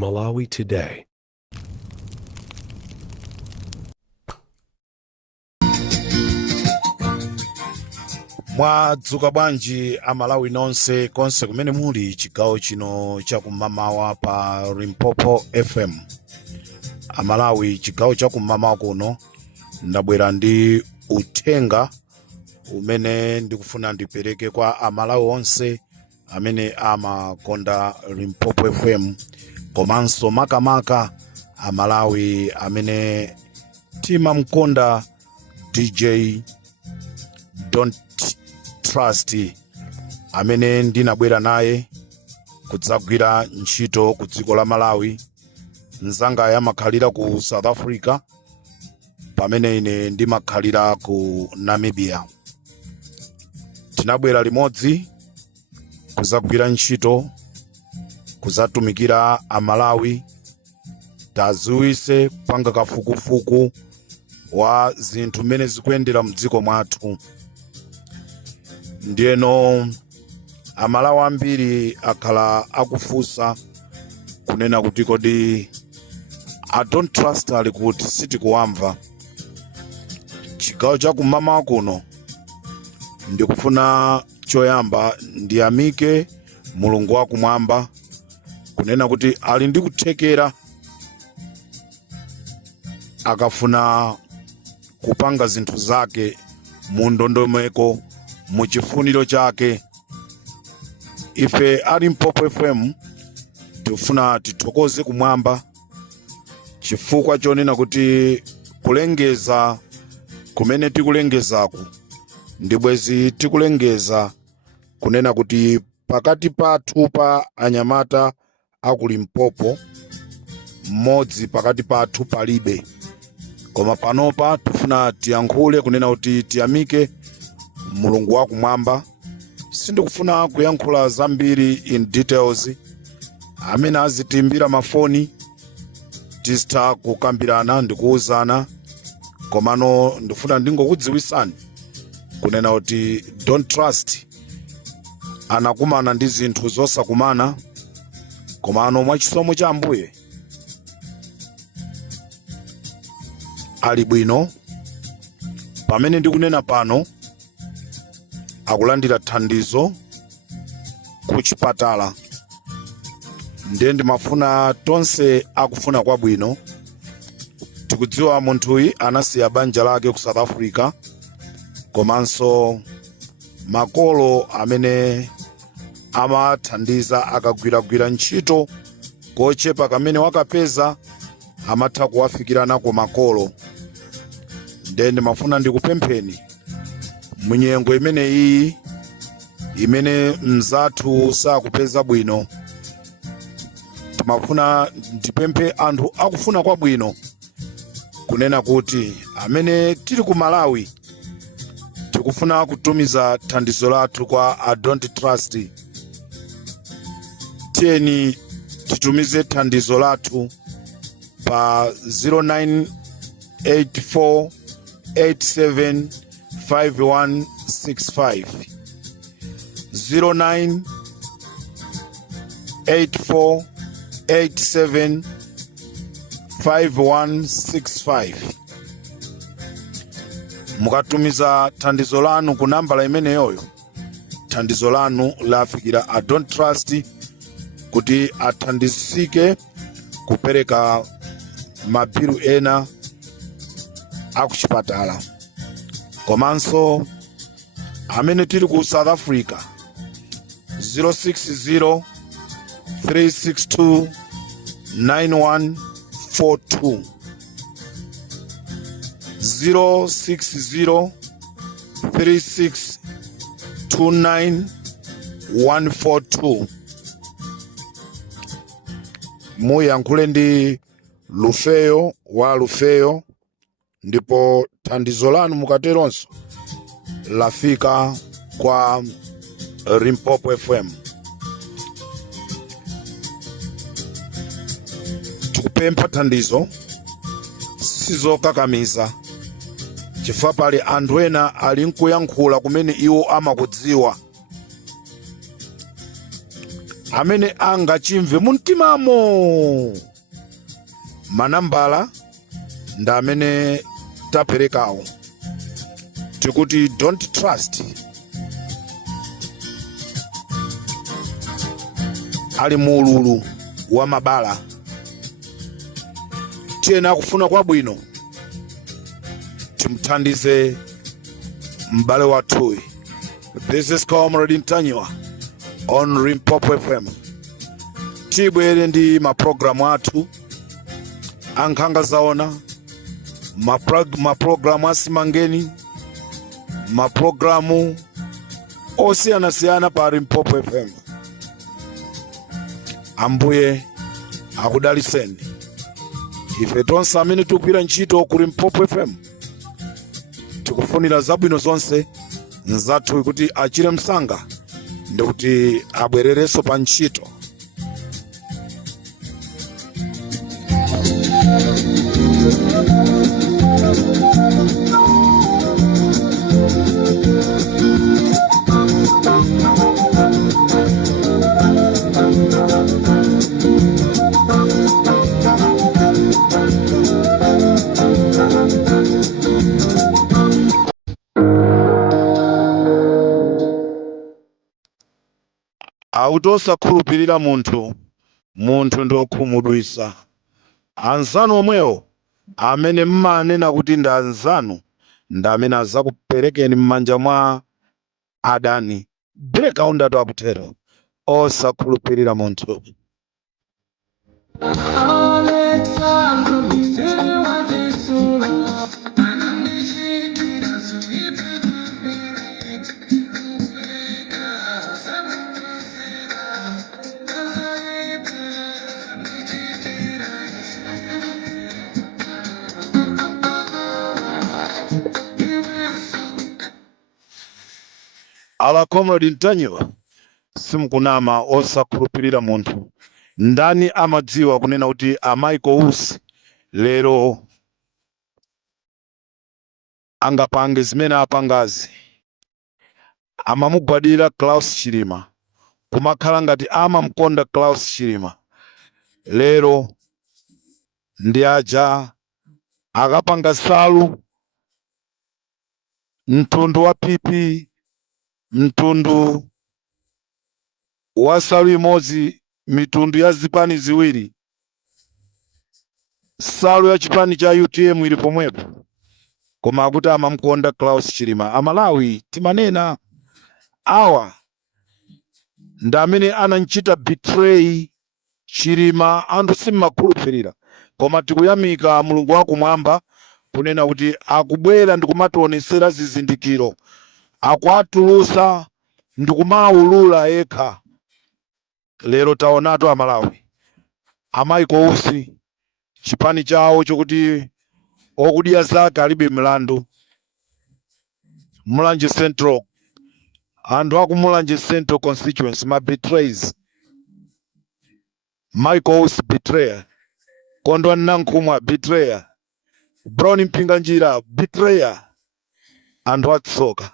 Malawi Today. Mwadzuka bwanji amalawi nonse konse kumene muli chigawo chino chakumamawa pa Limpopo FM. Amalawi chigawo chakumamawa kuno ndabwera ndi uthenga umene ndikufuna ndipereke kwa amalawi onse amene amakonda Limpopo FM, komanso makamaka amalawi amene timamkonda DJ Don't Trust, amene ndinabwera naye kudzagwira ntchito ku dziko la Malawi. Nzanga yamakhalira ku South Africa pamene ine ndimakhalira ku Namibia. Tinabwera limodzi kudzagwira ntchito, kudzatumikira amalawi, taziwise panga kafukufuku wa zinthu mmene zikuyendera mdziko mwathu. Ndiyeno amalawi ambiri akhala akufunsa kunena kuti kodi I don't trust ali kuti sitikuwamva. Chigawo chakumamawa kuno ndikufuna choyamba ndiyamike Mulungu wakumwamba kunena kuti ali ndi kuthekera akafuna kupanga zinthu zake mu ndondomeko mu chifuniro chake. Ife ali Limpopo FM tifuna tithokoze kumwamba chifukwa chonena kuti kulengeza kumene tikulengezaku ndi bwezi tikulengeza kunena kuti pakati pathu pa anyamata aku Limpopo mmodzi pakati pathu palibe. Koma panopa tifuna tiyankhule kunena kuti tiyamike Mulungu wakumwamba. Sindikufuna kuyankhula zambiri in details, amene azitimbira mafoni tista kukambirana ndikuuzana, komano ndifuna ndingokudziwisani kunena kuti Don't Trust anakumana ndi zinthu zosakumana, komano mwachisomo cha Ambuye ali bwino. Pamene ndikunena pano akulandira thandizo ku chipatala. Ndiye ndimafuna tonse akufuna kwabwino. Tikudziwa munthuyi anasiya banja lake ku South Africa, komanso makolo amene amathandiza akagwiragwira ntchito kochepa kamene wakapeza amatha kuwafikirana ku makolo. Ndiye ndimafuna ndikupempheni munyengo imene iyi imene mzathu sakupeza bwino, timafuna ndipemphe anthu akufuna kwabwino kunena kuti amene tili ku Malawi tikufuna kutumiza thandizo lathu kwa I Don't Trust. Tiyeni titumize thandizo lathu pa 0984875165 0984875165. Mukatumiza thandizo lanu ku nambala imeneyoyo, thandizo lanu lafikira I Don't Trust kuti athandizike kupereka mabiru ena akuchipatala. Komanso amene tili ku South Africa 060-362-9142 060-362-9142. Muyankhule ndi Lufeyo wa Lufeyo, ndipo thandizo lanu mukateronso lafika kwa Limpopo FM. Tikupempha thandizo sizokakamiza, chifukwa pali anthu ena ali nkuyankhula kumene iwo amakudziwa. amene angachimve mumtimamo. Manambala nda amene taperekawo, tikuti don't trust ali muululu wa mabala. Tiyena akufuna kwabwino timuthandize m'bale wathuyu. This is Comrade Ntanywa on Limpopo FM. Tibwere ndi maprogramu athu ankhanga zaona, maprogramu asimangeni, maprogramu osiyanasiyana pa Limpopo FM. Ambuye akudaliseni. Ife tonse amene tikugwira ntchito ku Limpopo FM tikufunira zabwino zonse nzathu kuti achire msanga ndi kuti abwererenso pa ntchito. Autosakhulupirira munthu ndokhumudwisa. Anzanu omwewo amene mmanena kuti ndi anzanu ndi amene azakuperekeni m'manja mwa adani. Breka undatu akutero. Osakhulupirira munthu. Ala Comrade Ntanywa, simkunama osakhulupirira munthu. Ndani amadziwa kunena kuti amayi Kousi lero angapange zimene apangazi? Amamugwadira Klaus Chilima, kumakhala ngati amamkonda Klaus Chilima. Lero ndi aja akapanga salu mtundu wa pipi, mtundu wa salu imodzi, mitundu ya zipani ziwiri. Salu ya chipani cha UTM ili pomwepo, koma akuti amamkonda Klaus Chilima. Amalawi timanena awa ndi amene ananchita betray Chilima. Anthu simmakhulupirira, koma tikuyamika Mulungu wakumwamba kunena kuti akubwera ndi kumationesera zizindikiro, akwatulusa ndi kumaulula yekha. Lero taonatu Amalawi, amayi Kousi chipani chawo chokuti okudya zake alibe mlandu. Mulanje Central, anthu aku Mulanje Central constituency ma betrays. Amayi Kousi betrayer, Kondwa Nankumwa betrayer, Brown Mpinganjira betrayer, anthu atsoka.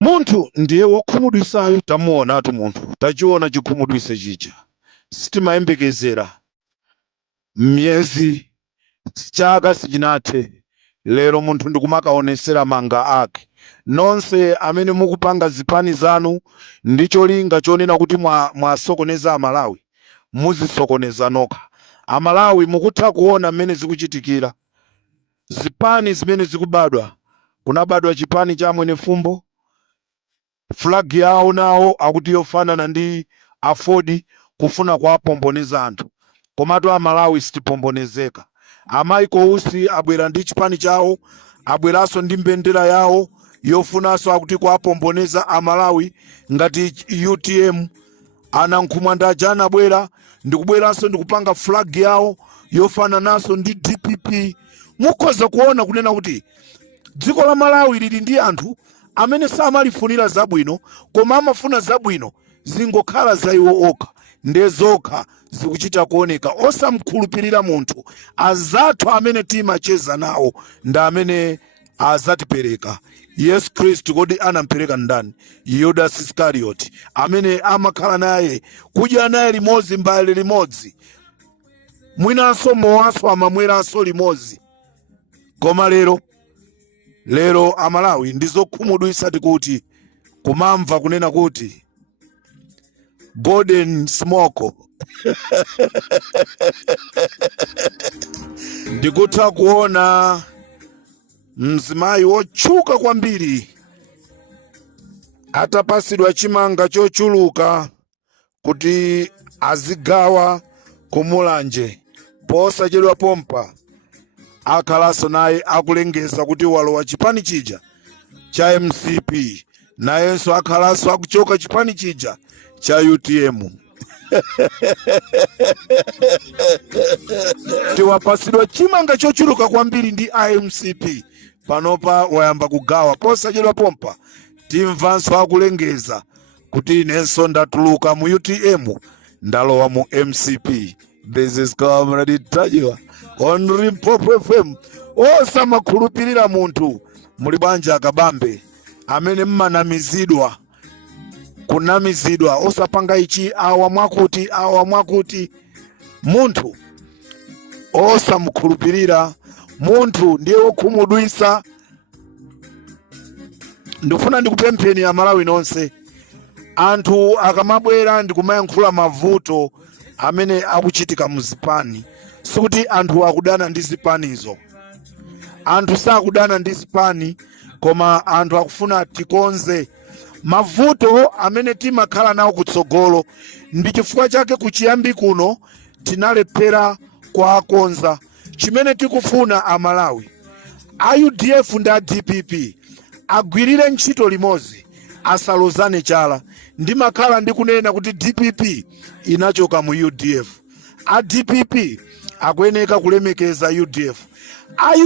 Munthu ndiye wokhumudwisayo. Tamuonatu munthu, tachiona chikhumudwise chicha. Sitimayembekezera myezi chaka sichinathe, lero munthu ndikumakaonesera manga ake. Nonse amene mukupanga zipani zanu ndi cholinga chonena kuti mwasokoneza Amalawi, muzisokoneza nokha. Amalawi mukutha kuona mmene zikuchitikira. Zipani zimene zikubadwa, kunabadwa chipani cha Mwene Fumbo, flag yawo nawo akuti yofanana ndi Afodi, kufuna kuwapomboneza anthu. Komatu Amalawi sitipombonezeka. Amayi Kousi abwera ndi chipani chawo, abweranso ndi mbendera yawo yofunanso akuti kuapomboneza amalawi ngati UTM anankhumwa ndaja anabwera ndikubweranso ndikupanga flag yawo yofanananso ndi DPP. Mukhoza kuona kunena kuti dziko la Malawi lili ndi anthu amene samalifunira zabwino, koma amafuna zabwino zingokhala za iwo okha, ndezokha zikuchita kuoneka, osamkhulupirira munthu. Azathu amene timacheza nawo ndi amene azatipereka. Yesu Kristu kodi anampereka ndani? Yudas Iskarioti, amene amakhala naye, kudya naye limodzi, mbale limodzi, mwinanso mowaso amamweranso limodzi. Koma lero amalawi ndizokhumudwitsa tikuti kumamva kunena kuti golden smoke ndikutha kuona mzimayi wotchuka kwambiri atapasidwa chimanga chochuluka kuti azigawa kumulanje. Posachedwa pompa akhalanso naye akulengeza kuti walowa chipani chija cha MCP, nayenso akhalanso akuchoka chipani chija cha UTM. Tiwapasidwa chimanga chochuluka kwambiri ndi IMCP, panopa wayamba kugawa. Posachedwa pompa timvanso akulengeza kuti inenso ndatuluka mu UTM ndalowa mu MCP. This is Comrade Tajiwa on Limpopo FM. Osamakhulupirira munthu. Muli banja akabambe amene mmanamizidwa, kunamizidwa, osapanga ichi awa mwakuti. Munthu osamkhulupirira munthu ndiye wokhumudwitsa. Ndifuna ndikupempheni amalawi nonse, anthu akamabwera ndikumayankhula mavuto amene akuchitika muzipani, sikuti anthu akudana ndi zipanizo. Anthu sakudana ndi zipani, koma anthu akufuna tikonze mavuto amene timakhala nawo kutsogolo. Ndi chifukwa chake kuchiyambi kuno tinalephera kwa akonza. Chimene tikufuna amalawi, UDF ndi DPP agwirire ntchito limodzi, asalozane chala. Ndimakhala ndikunena kuti DPP inachoka mu UDF. DPP akuyeneka kulemekeza UDF.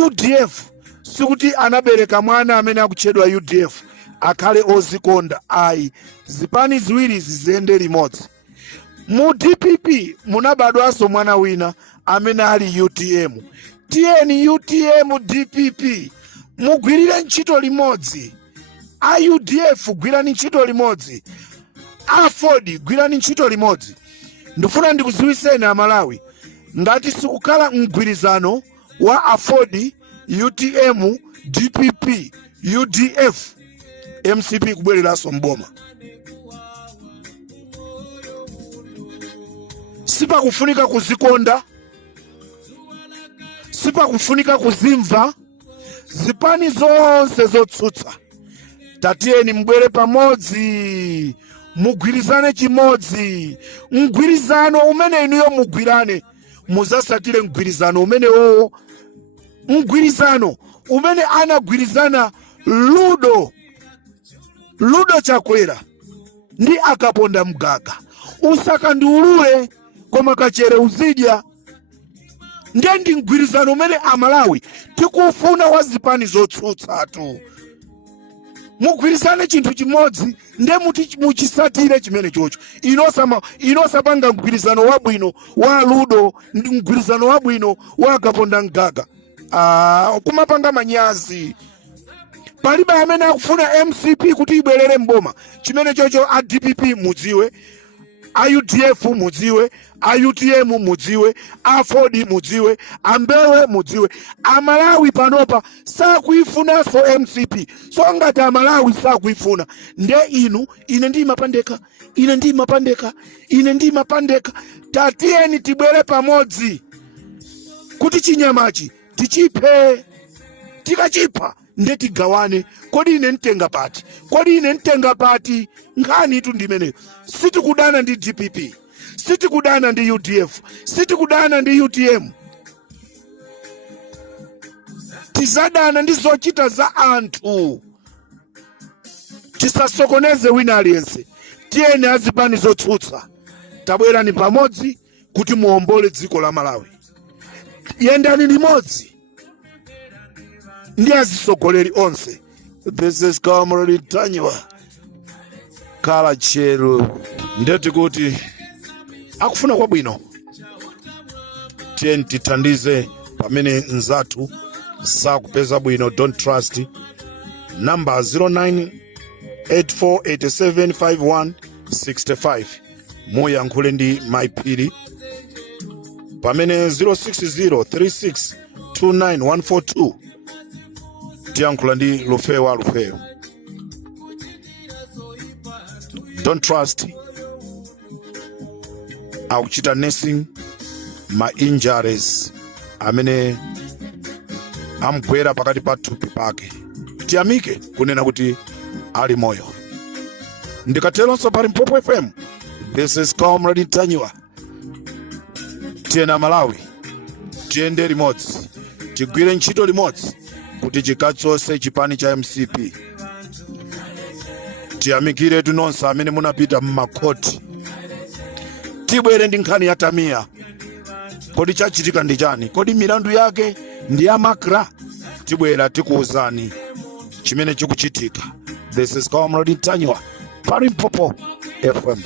UDF sikuti anabereka mwana amene akutchedwa UDF akhale ozikonda. Ayi, zipani ziwiri ziziyende limodzi. Mu DPP munabadwanso mwana wina amene ali UTM. Tiyeni UTM DPP mugwirire ntchito limodzi. UDF gwirani ntchito limodzi. Afodi gwirani ntchito limodzi. Ndifuna ndikuziwiseni amalawi, ngati sikukhala mgwirizano wa Afodi, UTM, DPP, UDF, MCP kubwereranso mboma. Sipakufunika kuzikonda, sipakufunika kuzimva. Zipani zonse zotsutsa, tatiyeni mbwere pamodzi, mugwirizane chimodzi. Mgwirizano umene inuyo mugwirane, muzasatire mgwirizano umene wowo, mgwirizano umene anagwirizana Ludo Chakwera ndi akaponda mgaga. Usaka ndi ulule koma kachere uzidya. Ndiye ndi mgwirizano umene amalawi tikufuna wa zipani zotsutsatu. Mugwirizane chinthu chimodzi, ndiye muchisatire chimene chocho. Inosapanga mgwirizano wabwino wa Ludo ndi mgwirizano wabwino wa akaponda mgaga. Kumapanga manyazi. Palibe amene akufuna MCP kuti ibwerere mboma. Chimene chocho DPP mudziwe, UDF mudziwe, UTM mudziwe, Afodi mudziwe, Ambewe mudziwe. Amalawi panopa sakuifunanso MCP. So ngati amalawi sakuifuna, ndiye ine ndi mapandeka, tatiyeni tibwere pamodzi kuti chinyamachi tichiphe. Tikachipha ndiye tigawane. Kodi ine ntenga pati? Nkhani itu ndimeneyo. Sitikudana ndi DPP, sitikudana ndi UDF, sitikudana ndi UTM. Tizadana ndi zochita za anthu. tisasokoneze wina aliyense. Tiyeni azipani zotsutsa, tabwerani pamodzi kuti muombole dziko la Malawi. Yendani limodzi ndi azisogoleri onse. This is Comrade Tanywa kala chero ndeti kuti akufuna kwabwino. Tiyeni tithandize pamene nzathu sakupeza bwino. Don't trust. Number 0984875165 muyankhule ndi Maipiri. Pamene 0603629142 tiyankhula ndi Lufewa. Don't trust akuchita nursing ma injuries amene amgwera pakati pa thupi pake. Tiyamike kunena kuti ali moyo. Ndikatelonso pa Limpopo FM. This is Comrade Tanywa. Tiyena Malawi tiyende limodzi, tigwire ntchito limodzi kuti chikatsose chipani cha MCP. Tiyamikire tunonse amene munapita mmakoti. Tibwere ndi nkhani ya Tamiya. Kodi chachitika ndi chani? Kodi milandu yake ndi ya makra? Tibwera tikuuzani chimene chikuchitika. This is Comrade Tanywa pa Limpopo FM.